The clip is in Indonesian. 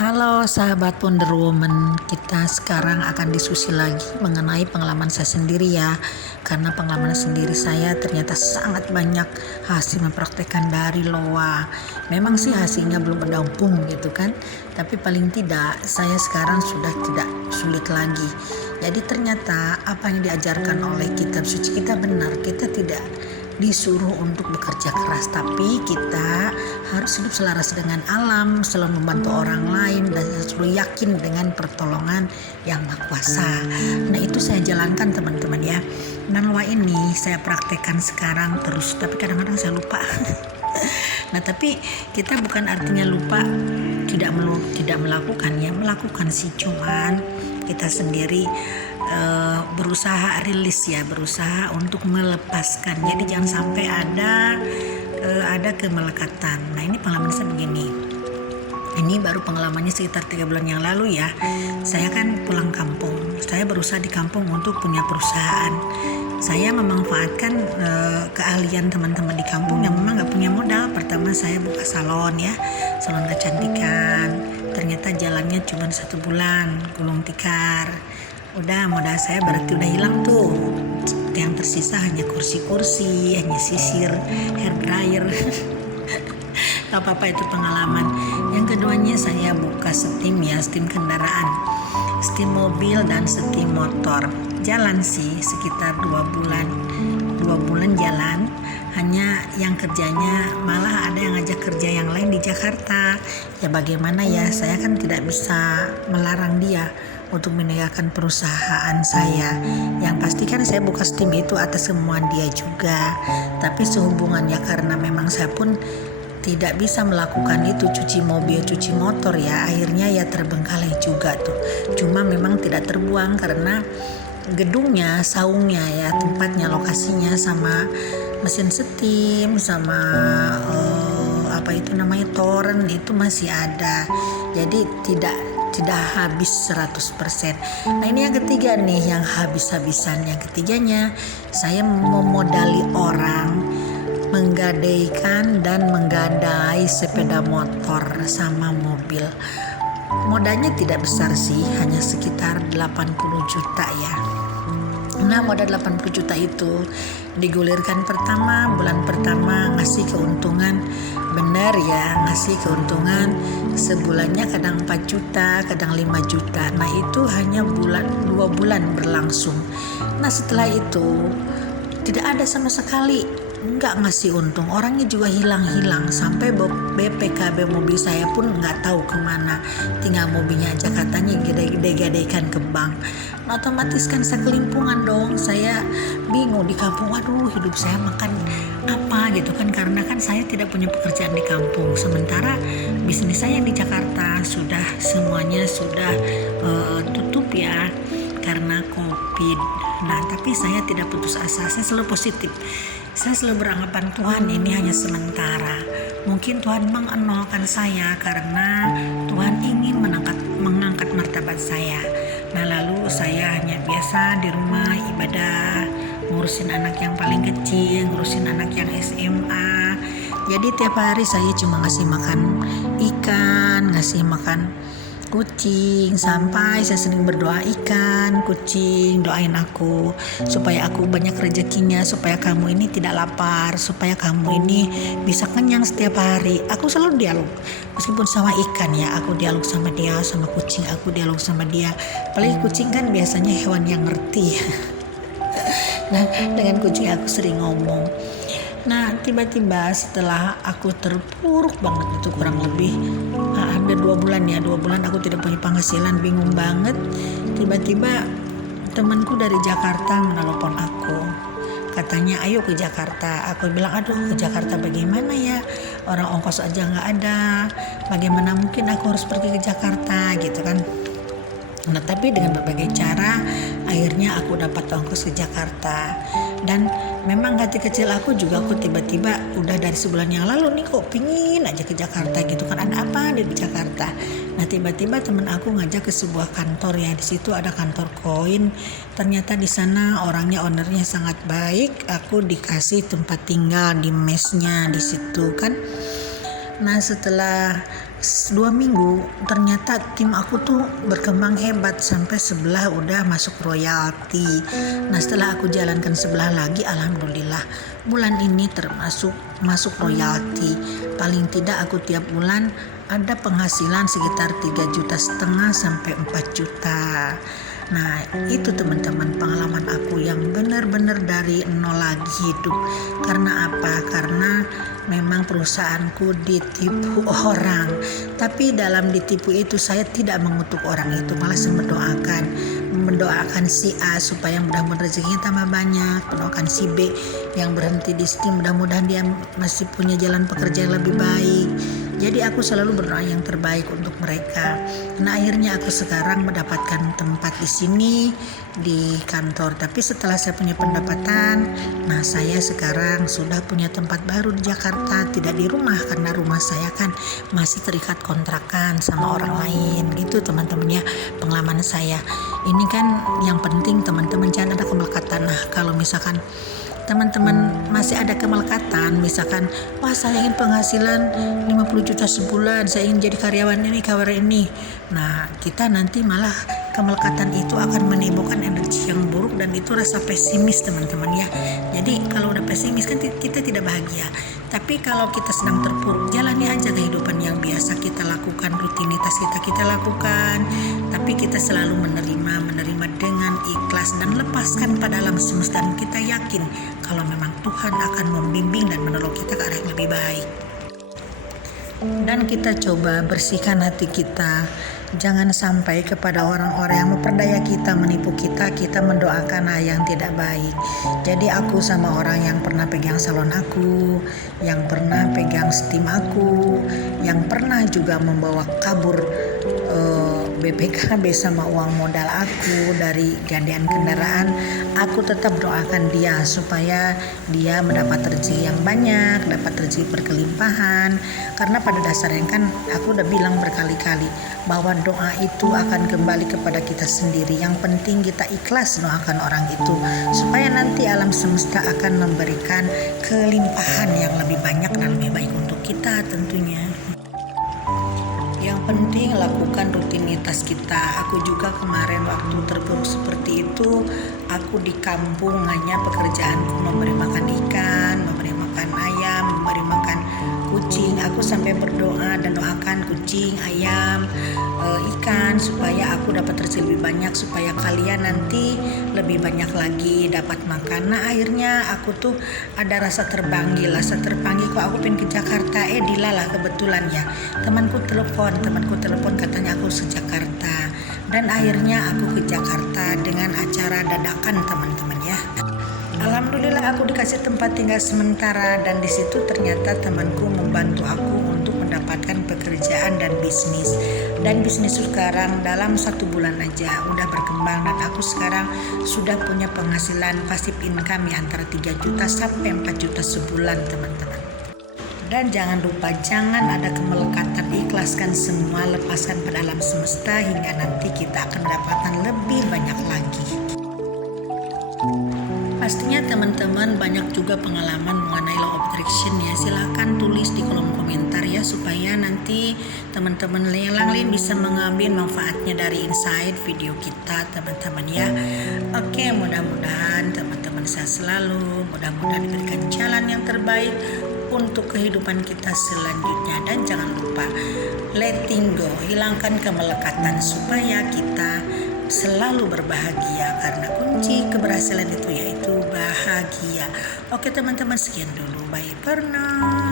Halo sahabat Wonder Woman, kita sekarang akan diskusi lagi mengenai pengalaman saya sendiri ya. Karena pengalaman sendiri saya ternyata sangat banyak hasil mempraktekkan dari LOA. Memang sih hasilnya belum berdampung gitu kan, tapi paling tidak saya sekarang sudah tidak sulit lagi. Jadi ternyata apa yang diajarkan oleh kitab suci kita benar, kita tidak disuruh untuk bekerja keras, tapi kita harus hidup selaras dengan alam, selalu membantu orang lain, dan selalu yakin dengan pertolongan yang Maha Kuasa. Nah itu saya jalankan teman-teman ya. Dan LOA ini saya praktekkan sekarang terus, tapi kadang-kadang saya lupa. Nah tapi kita bukan artinya lupa tidak melakukan ya, melakukan sih, cuman kita sendiri berusaha rilis ya, berusaha untuk melepaskan. Jadi jangan sampai ada kemelekatan. Nah ini pengalaman saya begini. Ini baru pengalamannya sekitar 3 bulan yang lalu ya. Saya kan pulang kampung. Saya berusaha di kampung untuk punya perusahaan. Saya memanfaatkan keahlian teman-teman di kampung yang memang gak punya modal. Pertama saya buka salon ya, salon kecantikan. Ternyata jalannya cuma 1 bulan, gulung tikar. Udah modal saya berarti udah hilang tuh. Yang tersisa hanya kursi-kursi, hanya sisir, hair dryer. Gak apa-apa, itu pengalaman. Yang keduanya saya buka steam ya, steam kendaraan, steam mobil dan steam motor. Jalan sih sekitar 2 bulan. 2 bulan jalan. Hanya yang kerjanya malah ada yang ngajak kerja yang lain di Jakarta. Ya bagaimana ya, saya kan tidak bisa melarang dia untuk meninggalkan perusahaan saya. Yang pasti kan saya buka steam itu atas kemauan dia juga. Tapi sehubungannya karena memang saya pun tidak bisa melakukan itu, cuci mobil, cuci motor ya, akhirnya ya terbengkalai juga tuh. Cuma memang tidak terbuang karena gedungnya, saungnya ya, tempatnya, lokasinya sama mesin steam sama toren itu masih ada. Jadi tidak habis 100%. Nah ini yang ketiga nih, yang habis-habisan. Yang ketiganya saya memodali orang menggadaikan dan menggadai sepeda motor sama mobil. Modalnya tidak besar sih, hanya sekitar 80 juta ya. Nah modal 80 juta itu digulirkan bulan pertama ngasih keuntungan, benar ya, ngasih keuntungan sebulannya kadang 4 juta, kadang 5 juta. Nah itu hanya 2 bulan berlangsung. Nah setelah itu tidak ada sama sekali, nggak ngasih untung. Orangnya juga hilang sampai BPKB mobil saya pun nggak tahu kemana. Tinggal mobilnya aja katanya gede-gedekan ke bank. Nah, otomatis kan saya kelimpungan dong. Saya bingung di kampung. Waduh, hidup saya makan apa gitu kan, karena kan saya tidak punya pekerjaan di kampung. Sementara bisnis saya di Jakarta semuanya sudah tutup ya karena COVID. Nah tapi saya tidak putus asa, saya selalu positif. Saya selalu beranggapan Tuhan ini hanya sementara. Mungkin Tuhan mengenolkan saya karena Tuhan ingin mengangkat martabat saya. Nah lalu saya hanya biasa di rumah ibadah, ngurusin anak yang paling kecil, ngurusin anak yang SMA. Jadi tiap hari saya cuma ngasih makan ikan, ngasih makan kucing, sampai saya sering berdoa, ikan, kucing, doain aku supaya aku banyak rezekinya, supaya kamu ini tidak lapar, supaya kamu ini bisa kenyang setiap hari. Aku selalu dialog, meskipun sama ikan ya, aku dialog sama dia, sama kucing aku dialog sama dia. Apalagi kucing kan biasanya hewan yang ngerti. Nah dengan kucing aku sering ngomong. Nah tiba-tiba setelah aku terpuruk banget, itu kurang lebih hampir 2 bulan ya, 2 bulan aku tidak punya penghasilan, bingung banget. Tiba-tiba temanku dari Jakarta menelpon aku, katanya ayo ke Jakarta. Aku bilang aduh, ke Jakarta bagaimana ya, orang ongkos aja gak ada, bagaimana mungkin aku harus pergi ke Jakarta gitu kan. Nah tapi dengan berbagai cara akhirnya aku dapat ongkos ke Jakarta. Dan memang hati kecil aku juga, aku tiba-tiba udah dari sebulan yang lalu nih kok pingin aja ke Jakarta gitu kan, ada apa di Jakarta. Nah tiba-tiba temen aku ngajak ke sebuah kantor ya, di situ ada kantor koin. Ternyata di sana ownernya sangat baik, aku dikasih tempat tinggal di mesnya di situ kan. Nah setelah 2 minggu ternyata tim aku tuh berkembang hebat sampai sebelah udah masuk royalti. Nah setelah aku jalankan sebelah lagi, alhamdulillah bulan ini termasuk masuk royalti. Paling tidak aku tiap bulan ada penghasilan sekitar 3,5 juta sampai 4 juta. Nah itu teman-teman pengalaman aku yang benar-benar dari nol lagi hidup. Karena apa? Karena memang perusahaanku ditipu orang. Tapi dalam ditipu itu saya tidak mengutuk orang itu, malah saya mendoakan si A supaya mudah-mudahan rezekinya tambah banyak, mendoakan si B yang berhenti di sini mudah-mudahan dia masih punya jalan pekerjaan lebih baik. Jadi aku selalu berdoa yang terbaik untuk mereka. Nah akhirnya aku sekarang mendapatkan tempat di sini di kantor. Tapi setelah saya punya pendapatan, nah saya sekarang sudah punya tempat baru di Jakarta, tidak di rumah karena rumah saya kan masih terikat kontrakan sama orang lain. Gitu teman-teman ya pengalaman saya. Ini kan yang penting teman-teman jangan ada kemelekatan. Nah kalau misalkan teman-teman masih ada kemelekatan, misalkan wah saya ingin penghasilan 50 juta sebulan, saya ingin jadi karyawan ini. Nah kita nanti malah kemelekatan itu akan menimbulkan energi yang buruk dan itu rasa pesimis teman-teman ya. Jadi kalau udah pesimis kan kita tidak bahagia. Tapi kalau kita sedang terpuruk, jalani aja kehidupan yang biasa kita lakukan, rutinitas kita lakukan. Tapi kita selalu menerima dengan ikhlas dan lepaskan pada alam semesta, dan kita yakin kalau memang Tuhan akan membimbing dan menolong kita ke arah yang lebih baik. Dan kita coba bersihkan hati kita. Jangan sampai kepada orang-orang yang memperdaya kita, menipu kita mendoakan hal yang tidak baik. Jadi aku sama orang yang pernah pegang salon aku, yang pernah pegang steam aku, yang pernah juga membawa kabur BPKB sama uang modal aku dari gandean kendaraan, aku tetap doakan dia supaya dia mendapat rezeki yang banyak, dapat rezeki berkelimpahan. Karena pada dasarnya kan aku udah bilang berkali-kali bahwa doa itu akan kembali kepada kita sendiri. Yang penting kita ikhlas doakan orang itu supaya nanti alam semesta akan memberikan kelimpahan yang lebih banyak dan lebih baik untuk kita tentunya. Yang penting lakukan rutinitas kita. Aku juga kemarin waktu terpuruk seperti itu, aku di kampung hanya pekerjaanku memberi makan ikan, memberi makan ayam, memberi makan kucing. Aku sampai berdoa dan doakan kucing, ayam, ikan supaya aku dapat rezeki lebih banyak, supaya kalian nanti lebih banyak lagi dapat makan. Nah akhirnya aku tuh ada rasa terpanggil kok aku pengen ke Jakarta. Dilalah kebetulan ya temanku telepon katanya aku ke Jakarta, dan akhirnya aku ke Jakarta dengan acara dadakan teman-teman ya. Alhamdulillah aku dikasih tempat tinggal sementara, dan di situ ternyata temanku membantu aku untuk mendapatkan pekerjaan dan bisnis. Dan bisnis sekarang dalam 1 bulan aja udah berkembang, dan aku sekarang sudah punya penghasilan pasif income ya antara 3 juta sampai 4 juta sebulan teman-teman. Dan jangan lupa, jangan ada kemelekatan, ikhlaskan semua, lepaskan pada alam semesta hingga nanti kita akan mendapatkan lebih banyak lagi. Pastinya teman-teman banyak juga pengalaman mengenai law of attraction ya. Silahkan tulis di kolom komentar ya supaya nanti teman-teman yang lain bisa mengambil manfaatnya dari insight video kita teman-teman ya. Oke, mudah-mudahan teman-teman sehat selalu, mudah-mudahan diberikan jalan yang terbaik untuk kehidupan kita selanjutnya. Dan jangan lupa letting go, hilangkan kemelekatan supaya kita selalu berbahagia, karena kunci keberhasilan itu yaitu bahagia. Oke teman-teman, sekian dulu, bye for now.